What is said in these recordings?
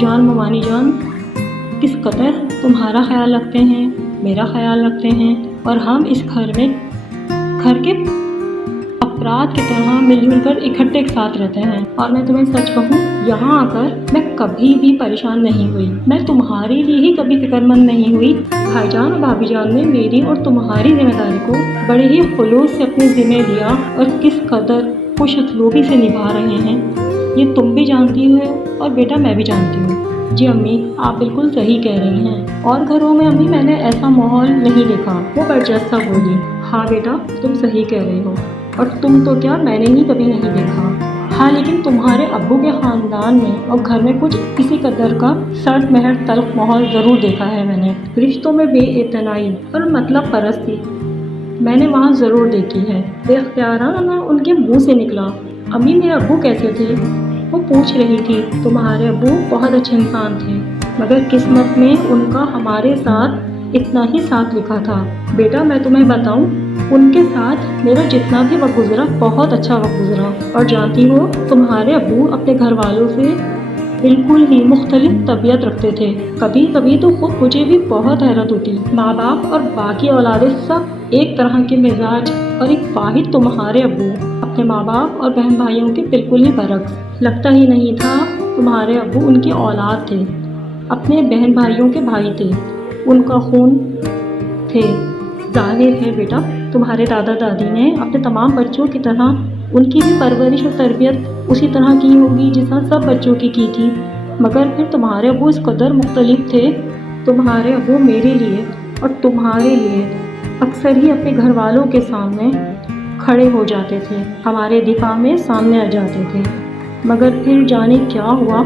जान ममानी जान किस कदर तुम्हारा ख्याल रखते हैं, मेरा ख्याल रखते हैं, और हम इस घर में घर के अपराध की तरह मिलजुल कर इकट्ठे एक साथ रहते हैं। और मैं तुम्हें सच कहूँ, यहाँ आकर मैं कभी भी परेशान नहीं हुई। मैं तुम्हारे लिए ही कभी फिक्रमंद नहीं हुई। भाईजान और भाभी जान ने मेरी और तुम्हारी जिम्मेदारी को बड़े ही खुलूस से अपने जिम्मे लिया और किस कदर खुश असलूबी से निभा रहे हैं, ये तुम भी जानती हो और बेटा मैं भी जानती हूँ। जी अम्मी, आप बिल्कुल सही कह रही हैं। और घरों में अम्मी मैंने ऐसा माहौल नहीं देखा। वो बरजस्ता बोली। हाँ बेटा, तुम सही कह रही हो। और तुम तो क्या, मैंने ही कभी नहीं देखा। हाँ, लेकिन तुम्हारे अब्बू के ख़ानदान में और घर में कुछ इसी कदर का सर्द महर तल्ख माहौल ज़रूर देखा है मैंने। रिश्तों में बेइतनाई और मतलब परस्ती मैंने वहाँ ज़रूर देखी है। बेख्तियाराना उनके मुँह से निकला, अम्मी मेरे अब्बू कैसे थे? वो पूछ रही थी। तुम्हारे अब्बू बहुत अच्छे इंसान थे, मगर किस्मत में उनका हमारे साथ इतना ही साथ लिखा था। बेटा मैं तुम्हें बताऊं, उनके साथ मेरा जितना भी वक्त गुजरा बहुत अच्छा वक्त गुजरा। और जानती हो, तुम्हारे अब्बू अपने घर वालों से बिल्कुल ही मुख्तलिफ तबीयत रखते थे। कभी कभी तो खुद मुझे भी बहुत हैरत होती। माँ बाप और बाकी औलादें सब एक तरह के मिजाज, और एक वाहिद तुम्हारे अब्बू अपने माँ बाप और बहन भाइयों के बिल्कुल ही बरक्स। लगता ही नहीं था तुम्हारे अब्बू उनकी औलाद थे, अपने बहन भाइयों के भाई थे, उनका खून थे। जाहिर है बेटा, तुम्हारे दादा दादी ने अपने तमाम बच्चों की तरह उनकी भी परवरिश और तरबियत उसी तरह की होगी जिस तरह सब बच्चों की थी। मगर फिर तुम्हारे अब्बू इस कदर मुख्तलिफ थे। तुम्हारे अब्बू मेरे लिए और तुम्हारे लिए अक्सर ही अपने घर वालों के सामने खड़े हो जाते थे, हमारे दिफा में सामने आ जाते थे। मगर फिर जाने क्या हुआ,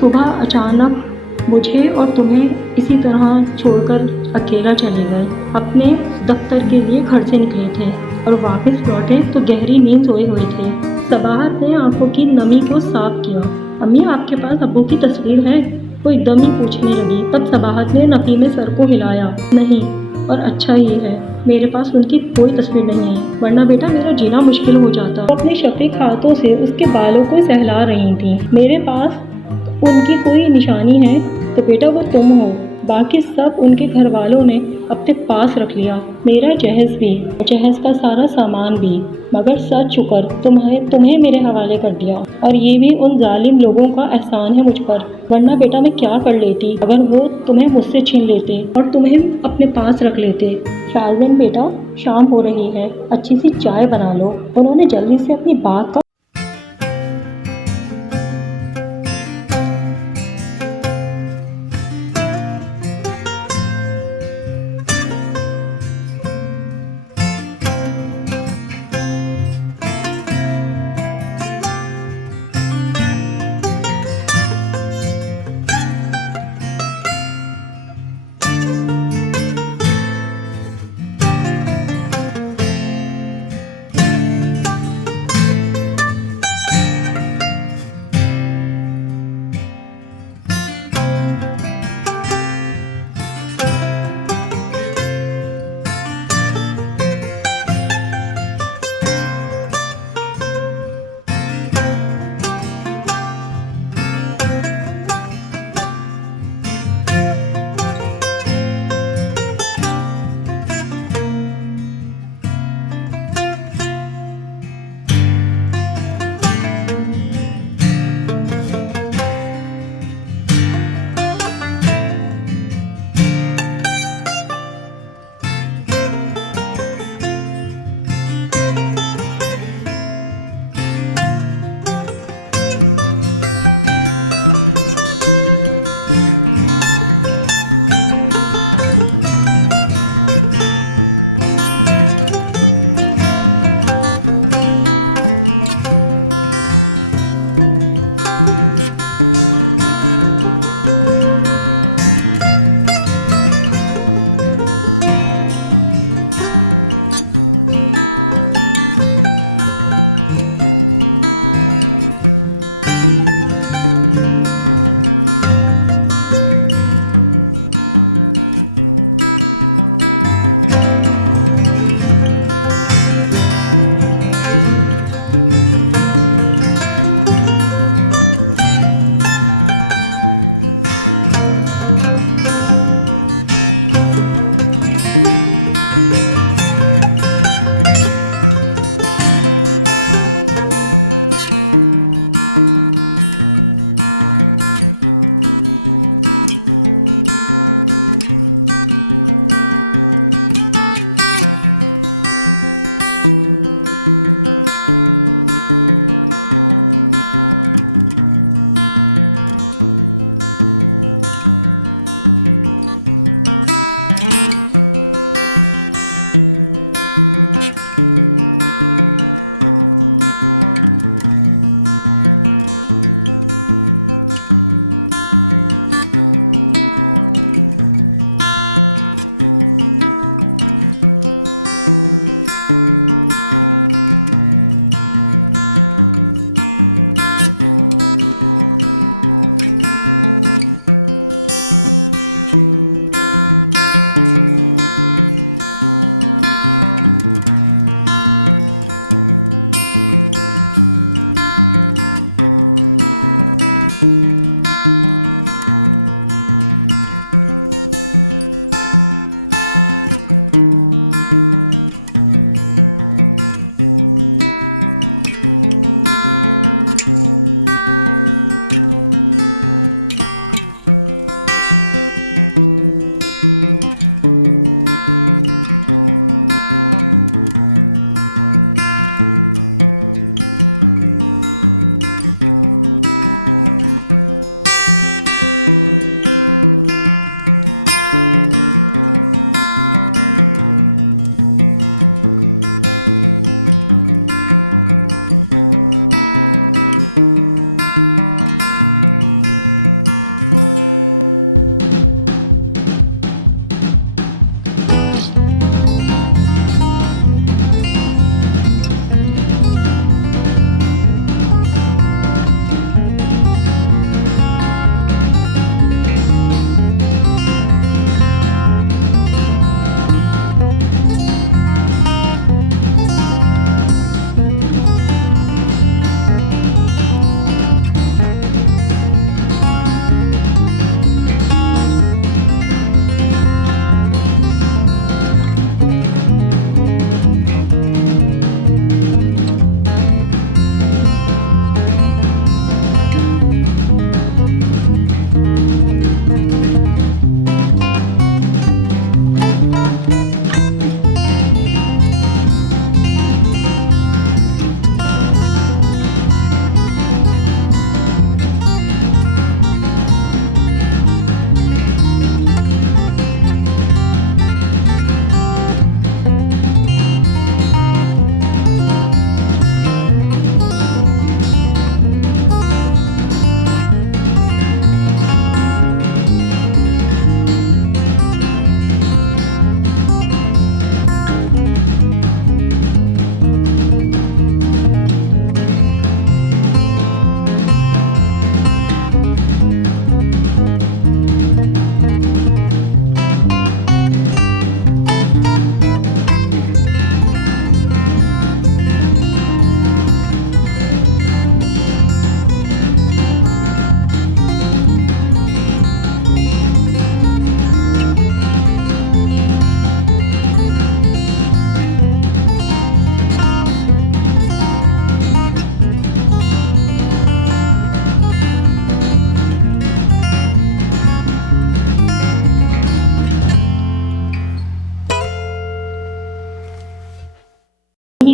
सुबह अचानक मुझे और तुम्हें इसी तरह छोड़कर अकेला चले गए। अपने दफ्तर के लिए घर से निकले थे और वापस लौटे तो गहरी नींद सोए हुए थे। सबाहत ने आंखों की नमी को साफ किया। अम्मी आपके पास अब्बू की तस्वीर है? वो एकदम ही पूछने लगी। तब सबाहत ने नफी में सर को हिलाया। नहीं, और अच्छा ही है, मेरे पास उनकी कोई तस्वीर नहीं है, वरना बेटा मेरा जीना मुश्किल हो जाता। वो अपने शफीक हाथों से उसके बालों को सहला रही थी। मेरे पास उनकी कोई निशानी है तो बेटा वो तुम हो। बाकी सब उनके घर वालों ने अपने पास रख लिया, मेरा जहेज भी, जहेज का सारा सामान भी। मगर सच शुक्र तुम्हें मेरे हवाले कर दिया, और ये भी उन जालिम लोगों का एहसान है मुझ पर, वरना बेटा मैं क्या कर लेती अगर वो तुम्हें मुझसे छीन लेते और तुम्हें अपने पास रख लेते। शाज़ेन बेटा, शाम हो रही है, अच्छी सी चाय बना लो। उन्होंने जल्दी से अपनी बात का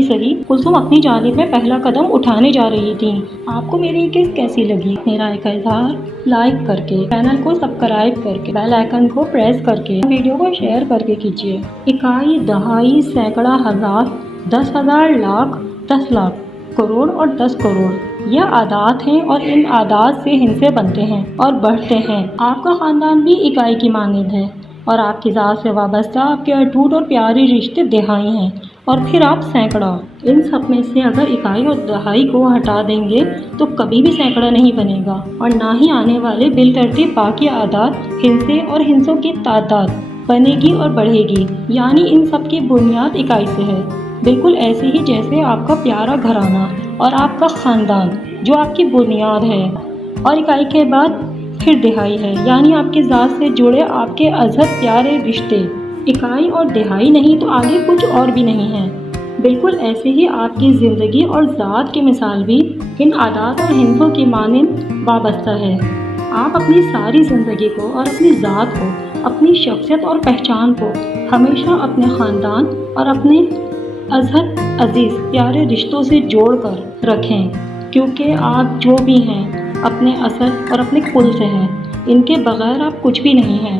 सही कुलसुम अपनी जानिब में पहला कदम उठाने जा रही थी। आपको मेरी ये किस्त कैसी लगी? मेरा एक इज़हार लाइक करके, चैनल को सब्सक्राइब करके, बेल आइकन को प्रेस करके, वीडियो को शेयर करके कीजिए। इकाई, दहाई, सैकड़ा, हजार, 10,000, लाख, 10 लाख, करोड़ और 10 करोड़ यह आदात हैं और इन आदात से हिस्से बनते हैं और बढ़ते हैं। आपका ख़ानदान भी इकाई की मानद है और आपकी ज़ात से वाबस्ता आपके अटूट और प्यारे रिश्ते दहाई हैं और फिर आप सैकड़ा। इन सब में से अगर इकाई और दहाई को हटा देंगे तो कभी भी सैकड़ा नहीं बनेगा और ना ही आने वाले बिलतरतीब बाकी आदात, हिस्से और हिस्सों की तादाद बनेगी और बढ़ेगी। यानी इन सब की बुनियाद इकाई से है, बिल्कुल ऐसे ही जैसे आपका प्यारा घराना और आपका ख़ानदान जो आपकी बुनियाद है और इकाई के बाद फिर दहाई है, यानी आपकी ज़ात से जुड़े आपके अज़हद प्यारे रिश्ते। इकाई और दहाई नहीं तो आगे कुछ और भी नहीं है। बिल्कुल ऐसे ही आपकी ज़िंदगी और ज़ात की मिसाल भी इन आदात और हिस्सों की मानद वाबस्ता है। आप अपनी सारी ज़िंदगी को और अपनी ज़ात को, अपनी शख्सियत और पहचान को हमेशा अपने ख़ानदान और अपने अज़हद अज़ीज़ प्यारे रिश्तों से जोड़ कर रखें, क्योंकि आप जो भी हैं अपने असल और अपने कुल से हैं। इनके बग़ैर आप कुछ भी नहीं हैं।